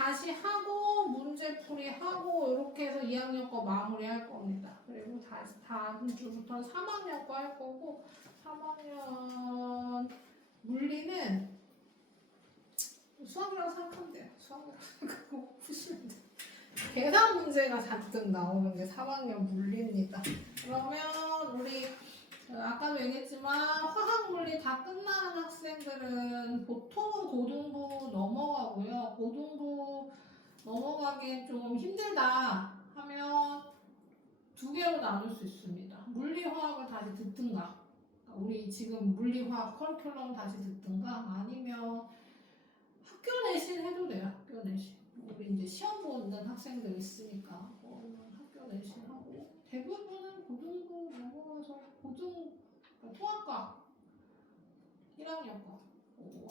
다시 하고 문제풀이 하고 이렇게 해서 2학년 거 마무리할 겁니다. 그리고 다음 주부터는 3학년 거 할 거고 3학년 물리는 수학이라고 생각하면 돼요. 수학이라고 생각하고 푸시면 돼요. 계산 문제가 잔뜩 나오는 게 3학년 물리입니다. 그러면 우리 아까도 얘기했지만 화학 물리 다 끝나는 학생들은 보통은 고등부 넘어가고요. 고등부 넘어가기엔 좀 힘들다 하면 두 개로 나눌 수 있습니다. 물리 화학을 다시 듣든가, 우리 지금 물리 화학 커리큘럼 다시 듣든가, 아니면 학교 내신 해도 돼요. 학교 내신. 우리 이제 시험 보는 학생들 있으니까 학교 내신 하고, 대부분은 고등부 넘어가서 통합과 1학년과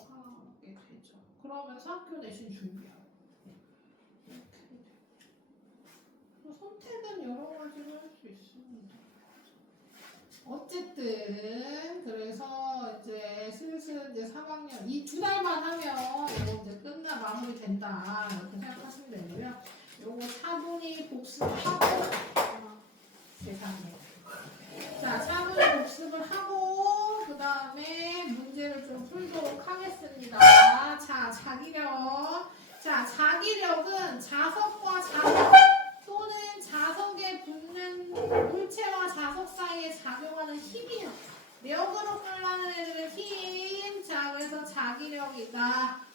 하게 되죠. 그러면서 학교 내신 준비하고 이렇게 돼요. 선택은 여러 가지로 할 수 있습니다. 어쨌든 그래서 이제 슬슬 이제 3학년 이 두 달만 하면 이거 이제 마무리 된다 이렇게 생각하시면 되고요. 요거 차분히 복습하고 세상에. 자, 차분히 복습을 하고 그 다음에 문제를 좀 풀도록 하겠습니다. 자, 자기력. 자, 자기력은 자석과 자석 또는 자석에 붙는 물체와 자석 사이에 작용하는 힘이요. 력으로 끌라는 애들의 힘. 자, 그래서 자기력이다.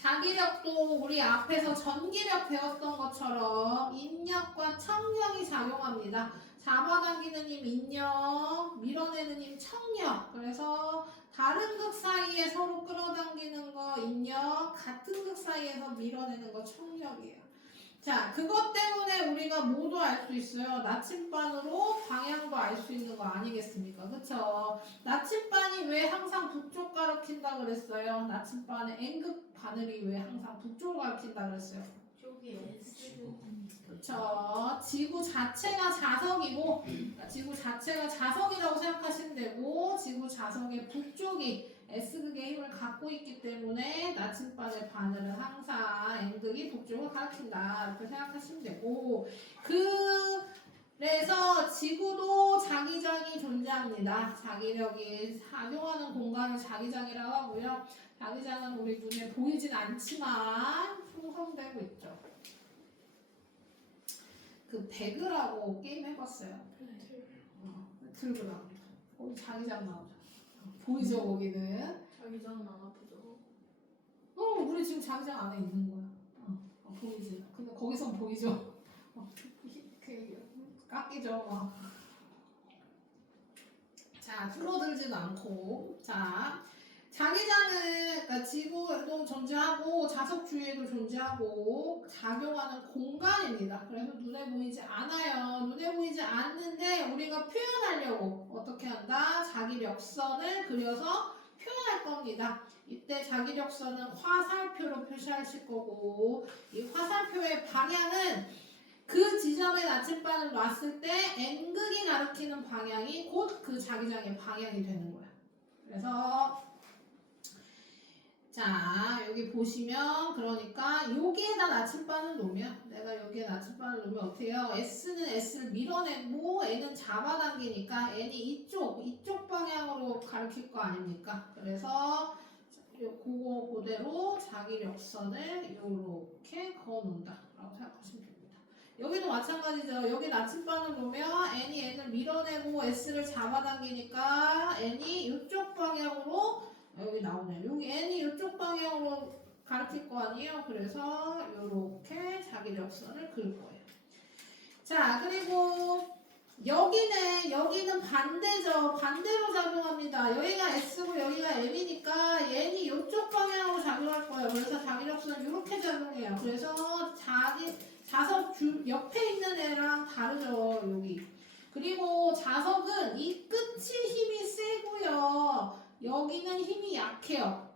자기력도 우리 앞에서 전기력 배웠던 것처럼 인력과 청력이 작용합니다. 잡아당기는 힘 인력, 밀어내는 힘 청력. 그래서 다른 극 사이에 서로 끌어당기는 거 인력, 같은 극 사이에서 밀어내는 거 청력이에요. 자, 그것 때문에 우리가 뭐도 알 수 있어요. 나침반으로 방향도 알 수 있는 거 아니겠습니까? 그쵸? 나침반이 왜 항상 북쪽 가리킨다 그랬어요? 나침반의 N극 바늘이 왜 항상 북쪽을 가리킨다 그랬어요? 쪽이 S. 그쵸? 지구 자체가 자석이고, 지구 자체가 자석이라고 생각하시면 되고, 지구 자석의 북쪽이 S극의 힘을 갖고 있기 때문에 나침반의 바늘은 항상 N극이 북쪽을 가리킨다 이렇게 생각하시면 되고, 그래서 지구도 자기장이 존재합니다. 자기력이 작용하는 공간을 자기장이라고 하고요. 자기장은 우리 눈에 보이진 않지만 형성되고 있죠. 그 배그라고 게임 해봤어요? 들그라고. 거기 자기장 나오죠. 보이죠 거기는? 자기장은 안 아프죠? 우리 지금 자기장 안에 있는 거야. 보이지? 근데 거기선 보이죠? 깎이죠 막. 자, 줄어들지도 않고. 자, 자기장은 그러니까 지구에도 존재하고 자석 주위에도 존재하고 작용하는 공간입니다. 그래서 눈에 보이지 않아요. 눈에 보이지 않는데 우리가 표현하려고 어떻게 한다? 자기력선을 그려서 표현할 겁니다. 이때 자기력선은 화살표로 표시하실 거고, 이 화살표의 방향은 그 지점에 나침반을 놨을 때 N극이 가리키는 방향이 곧 그 자기장의 방향이 되는 거야. 그래서 자, 여기 보시면 그러니까 여기에다 나침반을 놓으면, 내가 여기에 나침반을 놓으면 어떻게 해요? S는 S를 밀어내고 N은 잡아당기니까 N이 이쪽 방향으로 가리킬 거 아닙니까? 그래서 그거 그대로 자기력선을 이렇게 그어놓는다 라고 생각하시면 됩니다. 여기도 마찬가지죠. 여기 나침반을 놓으면 N이 N을 밀어내고 S를 잡아당기니까 N이 이쪽 방향으로, 여기 나오네요. 여기 N이 이쪽 방향으로 가리킬 거 아니에요. 그래서 이렇게 자기력선을 그을 거예요. 자, 그리고 여기는 반대죠. 반대로 작용합니다. 여기가 S고 여기가 M이니까 N이 이쪽 방향으로 작용할 거예요. 그래서 자기력선은 이렇게 작용해요. 그래서 자석 옆에 있는 애랑 다르죠. 여기. 그리고 자석은 이 끝이 힘이 세고요. 여기는 힘이 약해요.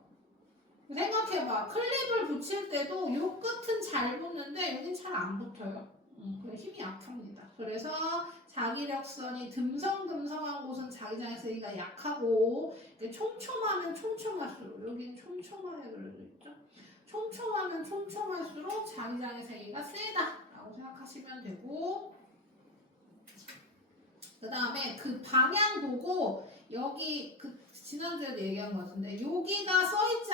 생각해봐. 클립을 붙일 때도 이 끝은 잘 붙는데 여긴 잘 안 붙어요. 힘이 약합니다. 그래서 자기력선이 듬성듬성한 곳은 자기장의 세기가 약하고, 촘촘하면 촘촘할수록, 여긴 촘촘하게 그려져 있죠. 촘촘하면 촘촘할수록 자기장의 세기가 세다라고 생각하시면 되고, 그 다음에 그 방향 보고 여기 그 지난주에도 얘기한 것 같은데 여기가 써있지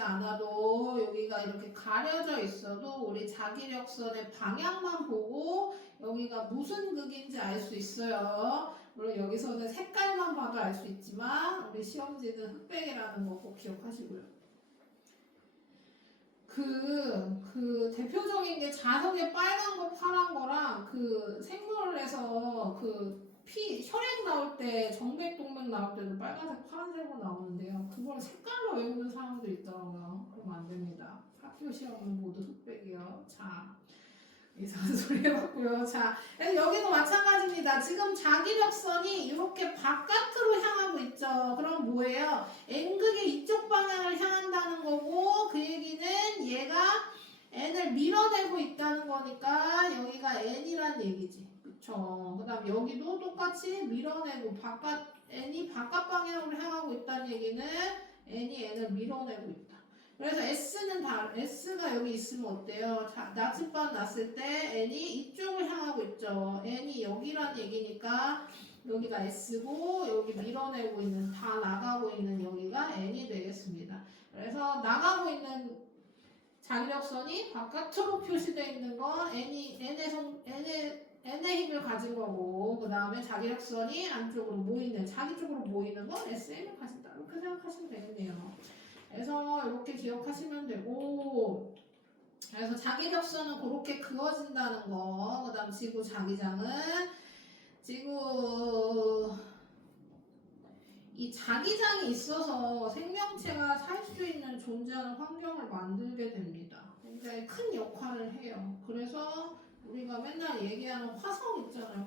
않아도 여기가 이렇게 가려져 있어도 우리 자기력선의 방향만 보고 여기가 무슨 극인지 알 수 있어요. 물론 여기서는 색깔만 봐도 알 수 있지만 우리 시험지는 흑백이라는 거 꼭 기억하시고요. 그 대표적인 게 자석에 빨간 거 파란 거랑 그 생물에서 그 혈액 나올 때 정맥 동맥 나올 때도 빨간색 파란색으로 나오는데요. 그걸 색깔로 외우는 사람도 있더라고요. 그러면 안 됩니다. 학교 시험은 모두 흑백이요. 자, 이상한 소리 해봤고요. 자, 여기도 마찬가지입니다. 지금 자기력선이 이렇게 바깥으로 향하고 있죠. 그럼 뭐예요? N극의 이쪽 방향을 향한다는 거고 그 얘기는 얘가 N을 밀어내고 있다는 거니까 여기가 N이란 얘기지. 그쵸? 그 다음 여기도 똑같이 밀어내고 N이 바깥 방향으로 향하고 있다는 얘기는 N이 N을 밀어내고 있다. 그래서 S가 여기 있으면 어때요? 자, 나침반 났을 때 N이 이쪽을 향하고 있죠. N이 여기란 얘기니까 여기가 S고 여기 밀어내고 있는 다 나가고 있는 여기가 N이 되겠습니다. 그래서 나가고 있는 자기력선이 바깥으로 표시되어 있는 건 N의 힘을 가진 거고 그 다음에 자기력선이 안쪽으로 모이는 자기 쪽으로 모이는 건 SM을 가진다. 이렇게 생각하시면 되겠네요. 그래서 이렇게 기억하시면 되고 그래서 자기력선은 그렇게 그어진다는 거. 그 다음 지구 자기장은 이 자기장이 있어서 생명체가 살 수 있는 존재하는 환경을 만들게 됩니다. 굉장히 큰 역할을 해요. 그래서 우리가 맨날 얘기하는 화성 있잖아요.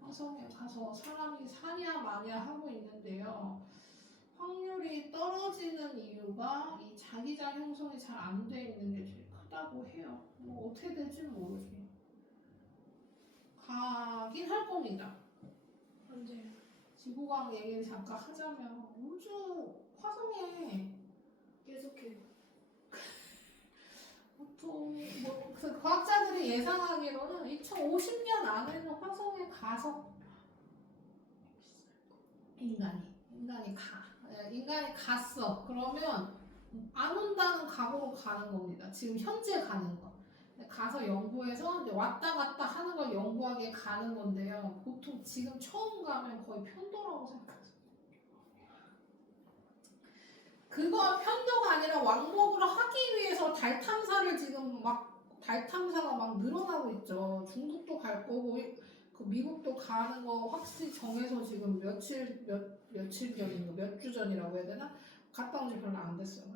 화성에 가서 사람이 사냐 마냐 하고 있는데요. 확률이 떨어지는 이유가 이 자기장 형성이 잘 안 돼 있는 게 제일 크다고 해요. 뭐 어떻게 될지는 모르지. 가긴 할 겁니다. 언제요? 지구과학 얘기를 잠깐 하자면 화성에 계속해요. 보통 그 과학자들이 예상하기로는 2050년 안에는 화성에 가서 인간이 갔어. 그러면 안 온다는 각오로 가는 겁니다. 지금 현재 가는 거. 가서 연구해서 이제 왔다 갔다 하는 걸 연구하기에 가는 건데요. 보통 지금 처음 가면 거의 편도라고 생각하세요. 그거 편도가 아니라 왕복으로 하기 위해서 달 탐사를 지금 달 탐사가 막 늘어나고 있죠. 중국도 갈 거고 그 미국도 가는 거 확실히 정해서 지금 며칠 전인가 몇 주 전이라고 해야 되나? 갔다 온 지 별로 안 됐어요.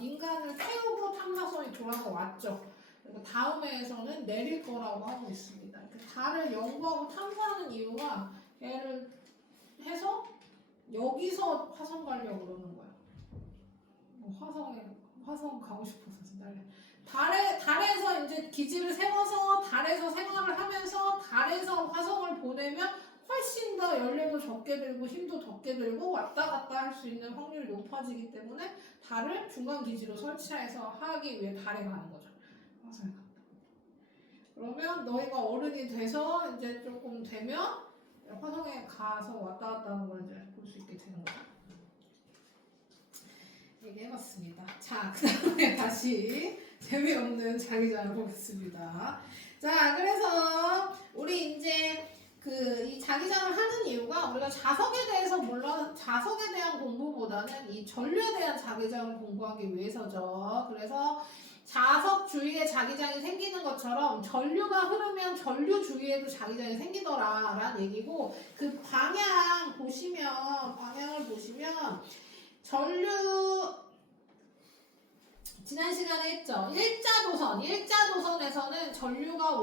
인간을 태우고 탐사선이 돌아가 왔죠. 그리고 다음 해에서는 내릴 거라고 하고 있습니다. 달을 연구하고 탐사하는 이유가 얘를 해서 여기서 화성 가려고 그러는 거야. 화성 가고 싶어서 달에서 이제 기지를 세워서 달에서 생활을 하면서 달에서 화성을 보내면 훨씬 더 연료도 적게 들고 힘도 적게 들고 왔다 갔다 할 수 있는 확률이 높아지기 때문에 달을 중간 기지로 설치해서 하기 위해 달에 가는 거죠. 화성에 갔다. 그러면 너희가 어른이 돼서 이제 조금 되면 화성에 가서 왔다 갔다 하는 걸 이제 볼 수 있게 되는 거죠. 얘기해봤습니다. 자, 그 다음에 다시 재미없는 자기장을 보겠습니다. 자, 그래서 우리 이제 이 자기장을 하는 이유가 우리가 자석에 대한 공부보다는 이 전류에 대한 자기장을 공부하기 위해서죠. 그래서 자석 주위에 자기장이 생기는 것처럼 전류가 흐르면 전류 주위에도 자기장이 생기더라라는 얘기고 그 방향을 보시면 전류 지난 시간에 했죠. 일자도선에서는 전류가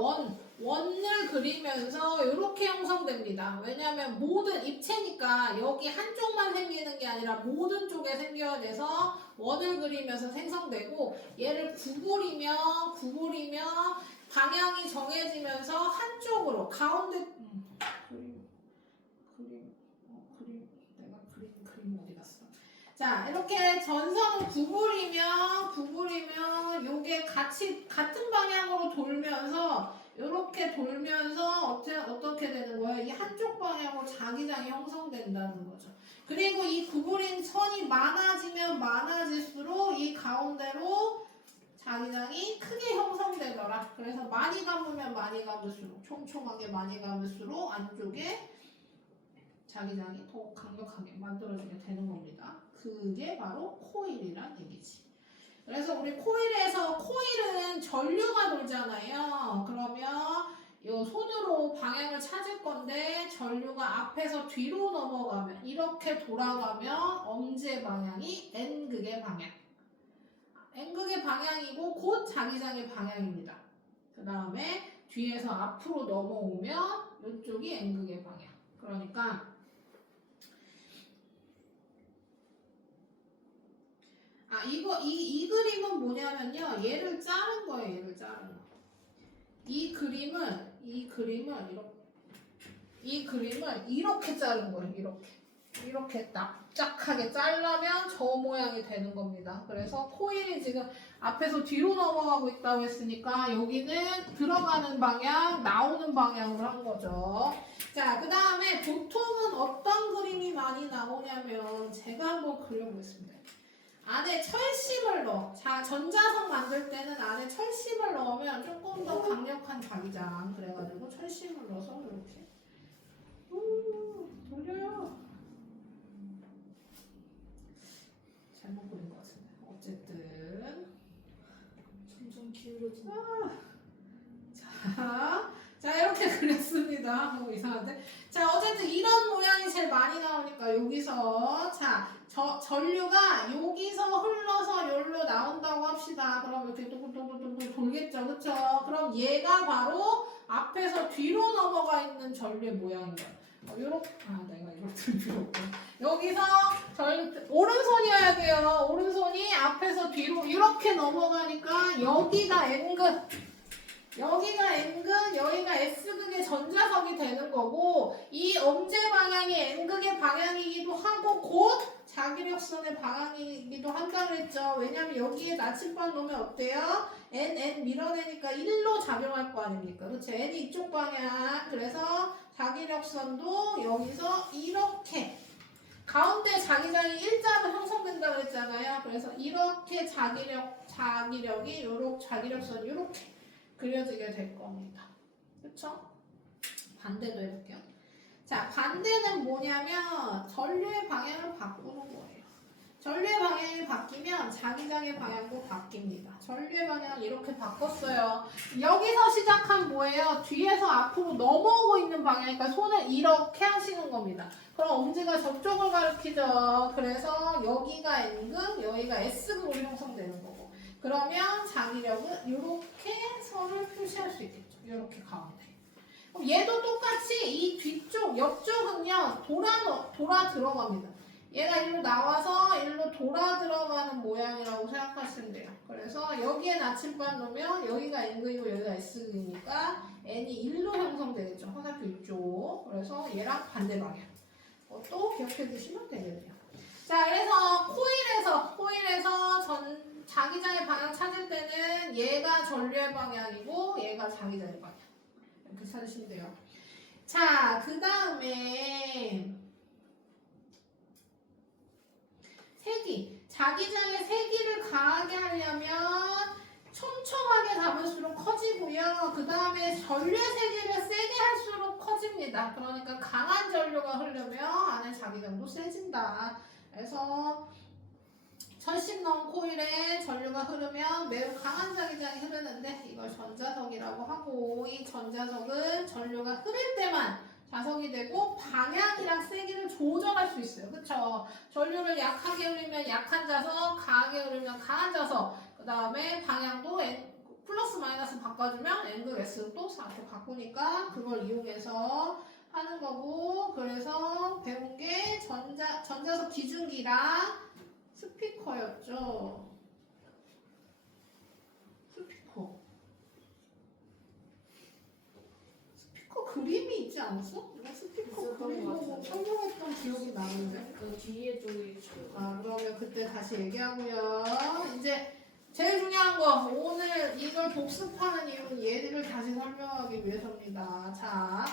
원을 그리면서 이렇게 형성됩니다. 왜냐하면 모든 입체니까 여기 한쪽만 생기는 게 아니라 모든 쪽에 생겨야 돼서 원을 그리면서 생성되고 얘를 구부리면 방향이 정해지면서 한쪽으로 가운데 그림 어디 갔어? 자, 이렇게 전선을 구부리면 요게 같은 방향으로 돌면서 이렇게 돌면서 어떻게 되는 거예요? 이 한쪽 방향으로 자기장이 형성된다는 거죠. 그리고 이 구부린 선이 많아지면 많아질수록 이 가운데로 자기장이 크게 형성되더라. 그래서 많이 감으면 많이 감을수록, 촘촘하게 많이 감을수록 안쪽에 자기장이 더 강력하게 만들어지게 되는 겁니다. 그게 바로 코일이란 얘기지. 그래서 우리 코일은 전류가 돌잖아요. 그러면 이 손으로 방향을 찾을 건데 전류가 앞에서 뒤로 넘어가면 이렇게 돌아가면 엄지의 방향이 N극의 방향. N극의 방향이고 곧 자기장의 방향입니다. 그 다음에 뒤에서 앞으로 넘어오면 이쪽이 N극의 방향. 그러니까 이 그림은 뭐냐면요. 얘를 자른 거예요. 얘를 자른 거. 이 그림을 이렇게 자른 거예요. 이렇게 납작하게 자르면 저 모양이 되는 겁니다. 그래서 코일이 지금 앞에서 뒤로 넘어가고 있다고 했으니까 여기는 들어가는 방향, 나오는 방향으로 한 거죠. 자, 그 다음에 보통은 어떤 그림이 많이 나오냐면 제가 한번 그려보겠습니다. 안에 철심을 넣어. 자, 전자석 만들 때는 안에 철심을 넣으면 조금 더 강력한 자기장. 그래가지고 철심을 넣어서 이렇게. 돌려요. 잘못 그린 것 같은데. 어쨌든. 점점 기울어진다. 자, 이렇게 그렸습니다. 너무 이상한데? 자, 어쨌든 이런 모양이 제일 많이 나오니까 여기서. 자, 전류가 여기서 흘러서 여기로 나온다고 합시다. 그럼 이렇게 똥똥똥똥 돌겠죠, 그쵸? 그럼 얘가 바로 앞에서 뒤로 넘어가 있는 전류의 모양이에요. 내가 이걸 들 필요 없고. 여기서 오른손이어야 돼요. 오른손이 앞에서 뒤로 이렇게 넘어가니까 여기가 N극. 여기가 N극, 여기가 S극의 전자석이 되는 거고 이 엄지 방향이 N극의 방향이기도 하고 곧 자기력선의 방향이기도 한다고 했죠. 왜냐면 여기에 나침반 놓으면 어때요? N 밀어내니까 1로 작용할 거 아닙니까? 그렇죠? N이 이쪽 방향. 그래서 자기력선도 여기서 이렇게 가운데 자기장이 일자로 형성된다고 했잖아요. 그래서 이렇게 자기력이 자기력선이 이렇게 그려지게 될 겁니다. 그쵸? 반대도 해볼게요. 자, 반대는 뭐냐면 전류의 방향을 바꾸는 거예요. 전류의 방향이 바뀌면 자기장의 방향도 바뀝니다. 전류의 방향을 이렇게 바꿨어요. 여기서 시작한 뭐예요? 뒤에서 앞으로 넘어오고 있는 방향이니까 손을 이렇게 하시는 겁니다. 그럼 엄지가 저쪽을 가리키죠. 그래서 여기가 N극, 여기가 S극으로 형성되는 거고. 그러면 자기력은 이렇게 선을 표시할 수 있겠죠. 이렇게 가운데. 그럼 얘도 똑같이 이 뒤쪽, 옆쪽은요, 돌아 들어갑니다. 얘가 일로 나와서 일로 돌아 들어가는 모양이라고 생각하시면 돼요. 그래서 여기에 나침반 놓으면 여기가 N극이고 여기가 S극이니까 N이 일로 형성되겠죠. 화살표 이쪽. 그래서 얘랑 반대 방향. 또 기억해 두시면 되겠네요. 자, 그래서 코일에서 자기장의 방향 찾을 때는 얘가 전류의 방향이고 얘가 자기장의 방향. 이렇게 찾으시면 돼요. 자, 그 다음에 세기. 자기장의 세기를 강하게 하려면 촘촘하게 잡을수록 커지고요. 그 다음에 전류의 세기를 세게 할수록 커집니다. 그러니까 강한 전류가 흐르면 안에 자기장도 세진다. 그래서 철심 넣은 코일에 전류가 흐르면 매우 강한 자기장이 흐르는데 이걸 전자석이라고 하고 이 전자석은 전류가 흐를 때만 자석이 되고 방향이랑 세기를 조절할 수 있어요. 그쵸? 전류를 약하게 흐르면 약한 자석, 강하게 흐르면 강한 자석, 그 다음에 방향도 플러스 마이너스 바꿔주면 N극 S극도 이렇게 바꾸니까 그걸 이용해서 하는 거고 그래서 배운 게 전자석 기준기랑 스피커였죠. 스피커 그림이 있지 있지 않았어? 이거 스피커 있었던 그리고 것 뭐 같은데. 설명했던 기억이 나는데. 그 뒤에 쪽에 있어요. 아, 그러면 그때 다시 얘기하고요. 이제 제일 중요한 거 오늘 이걸 복습하는 이유는 얘들을 다시 설명하기 위해서입니다. 자,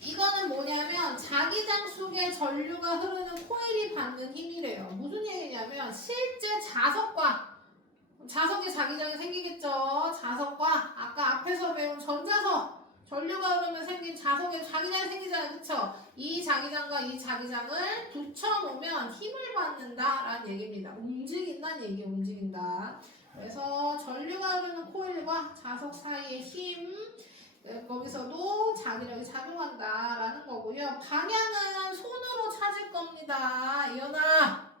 이거는 뭐냐면 자기장 속에 전류가 흐르는 코일이 받는 힘이래요. 무슨 얘기냐면 실제 자석이 자기장이 생기겠죠. 자석과 아까 앞에서 배운 전자석 전류가 흐르면 생긴 자석에 자기장이 생기잖아요. 그쵸? 이 자기장과 이 자기장을 붙여놓으면 힘을 받는다라는 얘기입니다. 움직인다는 얘기, 움직인다. 그래서 전류가 흐르는 코일과 자석 사이의 힘, 거기서도 자기력이 작용한다라는 거고요. 방향은 손으로 찾을 겁니다. 이현아,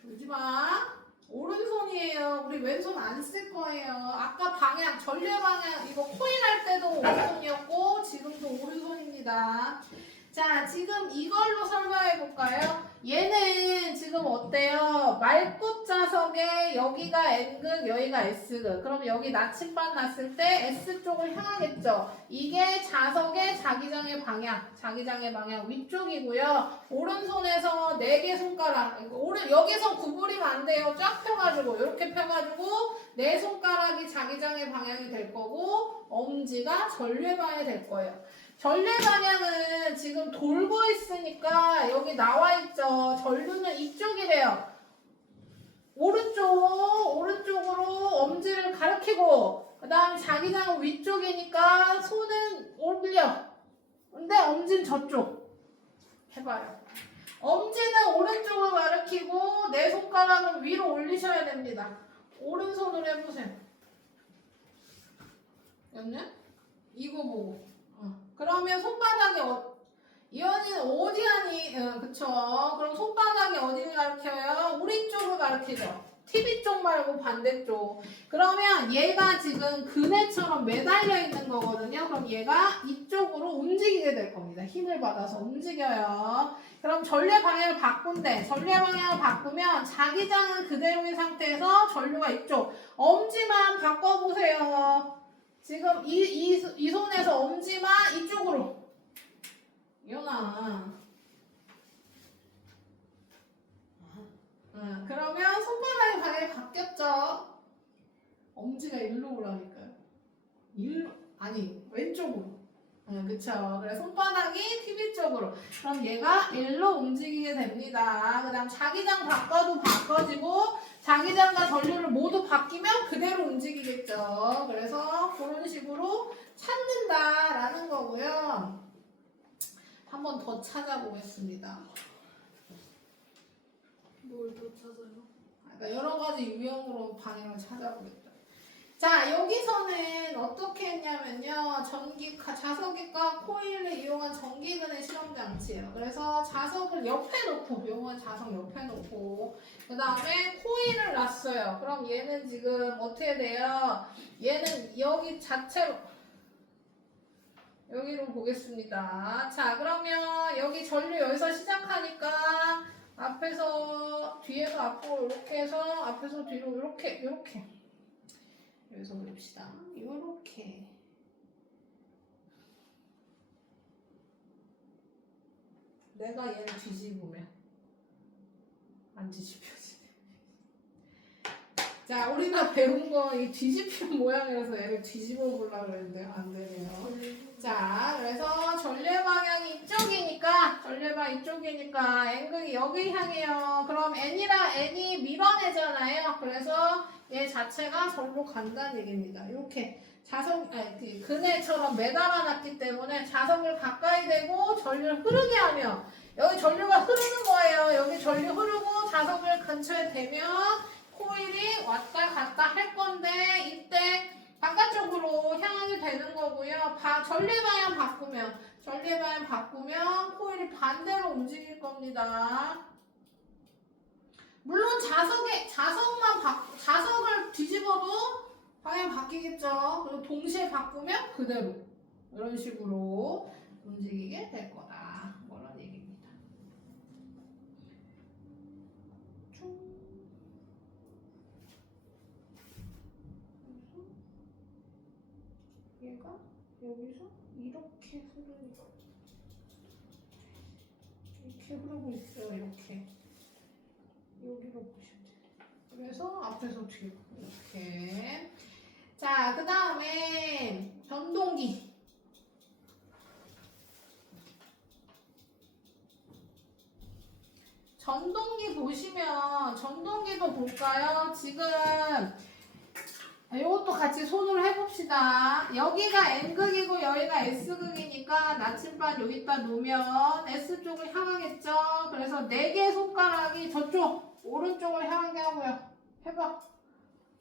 졸지 마. 오른손이에요. 우리 왼손 안 쓸 거예요. 아까 방향, 전류 방향, 이거 코일 할 때도 오른손이었고 지금도 오른손입니다. 자, 지금 이걸로 설명해 볼까요? 얘는 지금 어때요? 말꽃 자석에 여기가 N극, 여기가 S극. 그럼 여기 나침반 놨을 때 S쪽을 향하겠죠? 이게 자석의 자기장의 방향 위쪽이고요. 오른손에서 4개 손가락, 여기서 구부리면 안 돼요. 쫙 펴가지고, 이렇게 펴가지고 4손가락이 자기장의 방향이 될 거고, 엄지가 전류의 방향이 될 거예요. 전류 방향은 지금 돌고 있으니까 여기 나와 있죠. 전류는 이쪽이래요. 오른쪽으로 엄지를 가리키고 그 다음에 자기장은 위쪽이니까 손은 올려. 근데 엄지는 저쪽. 해봐요. 엄지는 오른쪽을 가리키고 내 손가락은 위로 올리셔야 됩니다. 오른손으로 해보세요. 됐냐? 이거 보고. 그러면 손바닥이 이현이는 어디 하니? 그쵸. 그럼 손바닥이 어디를 가리켜요? 우리 쪽을 가리키죠. TV 쪽 말고 반대쪽. 그러면 얘가 지금 그네처럼 매달려 있는 거거든요. 그럼 얘가 이쪽으로 움직이게 될 겁니다. 힘을 받아서 움직여요. 그럼 전류 방향을 바꾼대. 전류 방향을 바꾸면 자기장은 그대로인 상태에서 전류가 이쪽. 엄지만 바꿔보세요. 지금 이 손에서 엄지만 이쪽으로. 이현아. 그러면 손바닥의 방향이 바뀌었죠? 엄지가 일로 오라니까요. 왼쪽으로. 그쵸. 그래서 손바닥이 TV 쪽으로. 그럼 얘가 일로 움직이게 됩니다. 그 다음 자기장 바꿔도 바꿔지고 자기장과 전류를 모두 바뀌면 그대로 움직이겠죠. 그래서 그런 식으로 찾는다라는 거고요. 한 번 더 찾아보겠습니다. 뭘 또 찾아요? 그러니까 여러 가지 유형으로 방향을 찾아보겠다. 자, 여기서는 어떻게 했냐면요. 자석과 코일을 이용한 전기근의 실험장치예요. 그래서 자석을 옆에 놓고, 요건 자석 옆에 놓고, 그 다음에 코일을 놨어요. 그럼 얘는 지금 어떻게 돼요? 얘는 여기 자체로, 여기로 보겠습니다. 자, 그러면 여기 전류 여기서 시작하니까 앞에서 뒤에서 앞으로 이렇게 해서 앞에서 뒤로 이렇게 여기서 봅시다. 요렇게 내가 얘를 뒤집으면 안 뒤집혀지네. 자, 우리가 배운 거 이 뒤집힌 모양이라서 얘를 뒤집어 보려고 했는데 안 되네요. 자, 그래서 전류 방향이 이쪽이니까 N극이 여기 향해요. 그럼 N이 밀어내잖아요. 그래서 얘 자체가 절로 간다는 얘기입니다. 이렇게 그네처럼 매달아놨기 때문에 자석을 가까이 대고 전류를 흐르게 하면 여기 전류가 흐르는 거예요. 여기 전류 흐르고 자석을 근처에 대면 코일이 왔다 갔다 할 건데 이때 바깥쪽으로 향하게 되는 거고요. 전류 방향 바꾸면 코일이 반대로 움직일 겁니다. 물론 자석을 뒤집어도 방향 바뀌겠죠. 그리고 동시에 바꾸면 그대로 이런 식으로 움직이게 될 거다. 그런 얘기입니다. 얘가 여기서 이렇게 흐르고 있어요. 이렇게 여기로 보시면 돼요. 그래서 앞에서 뒤로 이렇게. 자, 그 다음에 전동기. 전동기 보시면 전동기도 볼까요? 지금 이것도 같이 손으로 해봅시다. 여기가 N극이고 여기가 S극이니까 나침반 여기다 놓으면 S쪽을 향하겠죠? 그래서 4개의 손가락이 저쪽 오른쪽을 향하게 하고요. 해봐.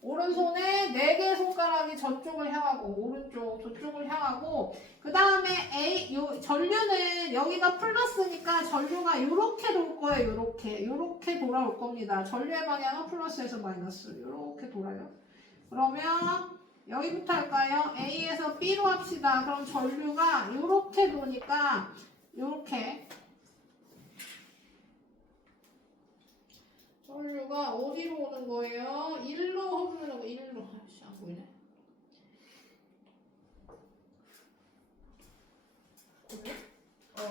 오른손에 4개의 손가락이 저쪽을 향하고 오른쪽 저쪽을 향하고 그 다음에 전류는 여기가 플러스니까 전류가 이렇게 돌 거예요. 이렇게 돌아올 겁니다. 전류의 방향은 플러스에서 마이너스 이렇게 돌아요. 그러면 여기부터 할까요? A에서 B로 합시다. 그럼 전류가 이렇게 도니까 이렇게 전류가 어디로 오는 거예요? 1로 흐르는 거. 1로. 아이씨, 안 보이네.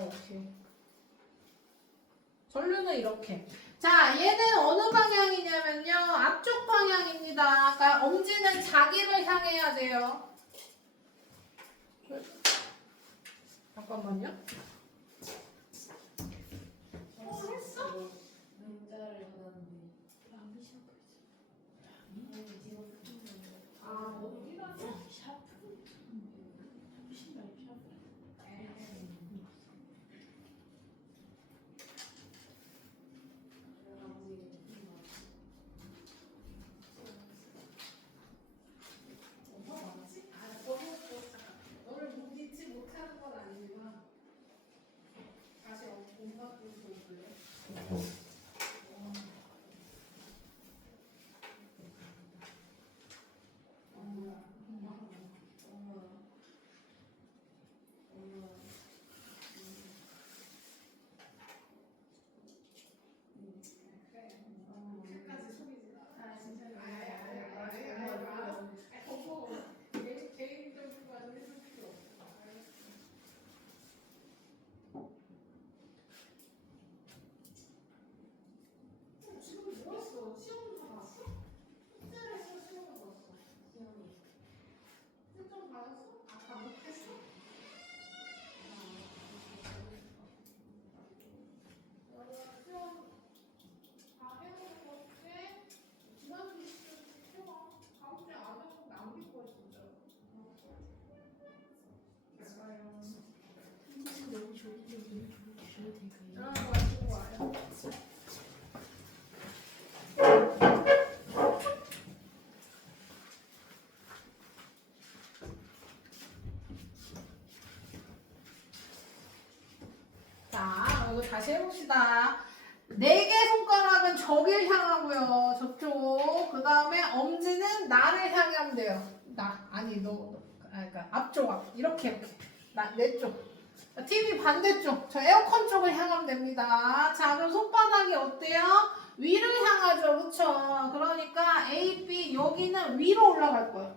오케이. 전류는 이렇게. 자, 얘는 어느 방향이냐면요. 앞쪽 방향입니다. 그러니까 엄지는 자기를 향해야 돼요. 잠깐만요. 했어? 문자를 받았는데 아, 어디가? 너를 믿지 못하는 건 아니지만 다시 온갖 좀 볼게요. 자, 이거 다시 해봅시다. 4개 손가락은 저길 향하고요. 저쪽. 그 다음에 엄지는 나를 향하면 돼요. 아니, 그러니까 앞쪽. 이렇게. 내 쪽. TV 반대쪽. 저 에어컨 쪽을 향하면 됩니다. 자, 그럼 손바닥이 어때요? 위를 향하죠. 그쵸? 그러니까 A, B, 여기는 위로 올라갈 거예요.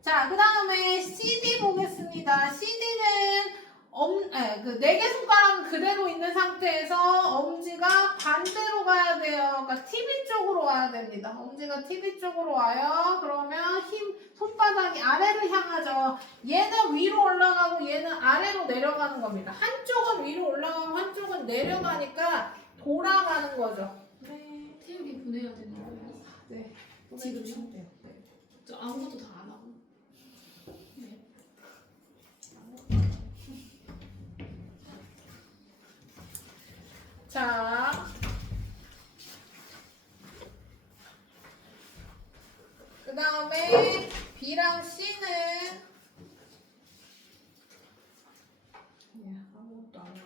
자, 그 다음에 CD 보겠습니다. CD는 그 4개 손가락은 그대로 있는 상태에서 엄지가 반대로 가야 돼요. 그러니까 TV 쪽으로 와야 됩니다. 엄지가 TV 쪽으로 와요. 그러면 손바닥이 아래를 향하죠. 얘는 위로 올라가고 얘는 아래로 내려가는 겁니다. 한쪽은 위로 올라가고 한쪽은 내려가니까 돌아가는 거죠. 네. 태우기 보내야 되는 거예요? 네. 지금요? 네. 저 아무것도 다 안 하고. 네. 자, 그 다음에 B랑 C는 아무것도 안 하고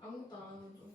아무것도 안 하는 중.